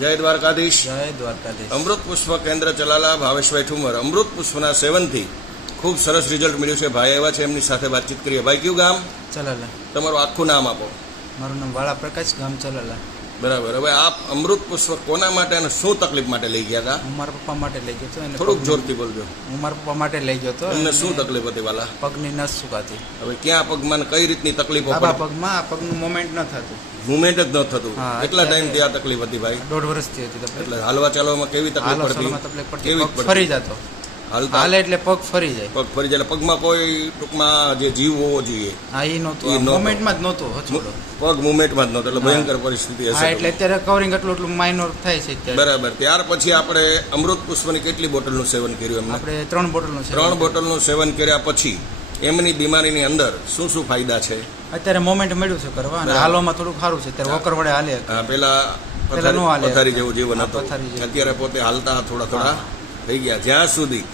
જય દ્વારકાધીશ. જય દ્વારકાધીશ. અમૃત પુષ્પ કેન્દ્ર ચલાલા ભાવેશભાઈ ઠુમર. અમૃત પુષ્પના સેવનથી ખૂબ સરસ રિઝલ્ટ મળ્યું છે. ભાઈ આવ્યા છે, એમની સાથે વાતચીત કરીએ. ભાઈ, કયું ગામ? ચલાલા. તમારું આખું નામ આપો. મારું નામ વાળા પ્રકાશ, ગામ ચલાલા. બરાબર. હવે આપ અમૃત પુષ્પ કોના માટે અને શું તકલીફ માટે લઈ ગયા હતા? હું મારા પપ્પા માટે લઈ ગયો હતો. થોડુંક જોરથી બોલજો. હું મારા પપ્પા માટે લઈ ગયો હતો. એમને શું તકલીફ હતી વાલા? પગની નસ સુકાતી. હવે ક્યાં પગમાં ને કઈ રીતની તકલીફો ડાબા પડતી? પગમાં આ પગનું મોમેન્ટ ન થતું. મુવમેન્ટ જ ન થતું. હા, કેટલા અત્યારે ટાઈમથી આ તકલીફ હતી ભાઈ? 1.5 વર્ષથી હતી તકલીફ. એટલે હાલવા ચાલવામાં કેવી તકલીફ હાલો પડતી? ચાલવામાં તકલીફ પડતી. કેવી પગ પડતી? ફરી જતો. હાલતા હાલે એટલે પગ ફરી જાય. પગ ફરી જાય. એટલે પગમાં કોઈ ટૂંકમાં જે જીવ હોવો જોઈએ હા, એ ઈ નહોતું. નહોતો. મોમેન્ટમાં જ નહોતું. હચોડો. પગ મુવમેન્ટમાં જ નહોતો. એટલે ભયંકર પરિસ્થિતિ હા, હશે. એટલે અત્યારે કવરિંગ એટલું માઇનોર થાય છે અત્યારે. બરાબર. ત્યાર પછી આપણે અમૃત પુષ્પની કેટલી બોટલનું સેવન કર્યું એમને? આપણે 3 બોટલનું છે. 3 બોટલનું સેવન કર્યા પછી એમની બીમારીની અંદર શું શું ફાયદા છે? અત્યારે મોમેન્ટ મળ્યું છે કરવા અને બરાબર. હાલવામાં થોડુંક સારું છે. અત્યારે વોકર વડે હાલે. હા, પેલા પેલા નો હાલે. પથારી જેવું જીવન હા, હતું. પથારી જેવું. અત્યારે પોતે હાલતા થોડા થઈ ગયા. જ્યાં સુધી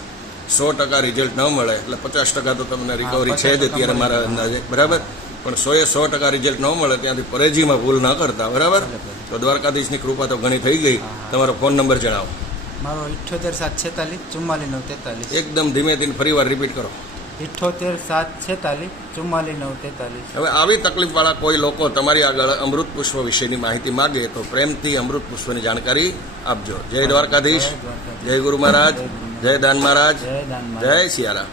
100% રિઝલ્ટ ન મળે એટલે 50% તો તમને રિકવરી છે જ અત્યારે મારા અંદાજે. બરાબર. પણ 100% રિઝલ્ટ ન મળે ત્યાંથી પરેજીમાં ભૂલ ન કરતા. બરાબર. તો દ્વારકાધીશની કૃપા તો ઘણી થઈ ગઈ. તમારો ફોન નંબર જણાવો. મારો 78 746 44 943. એકદમ ધીમેથી ફરીવાર રિપીટ કરો. 78 746 44 943. હવે આવી તકલીફવાળા કોઈ લોકો તમારી આગળ અમૃત પુષ્પ વિશેની માહિતી માગે તો પ્રેમથી અમૃત પુષ્પની જાણકારી આપજો. જય દ્વારકાધીશ. જય ગુરુ મહારાજ. જય દાન મહારાજ. જય દાન જય સિયારામ.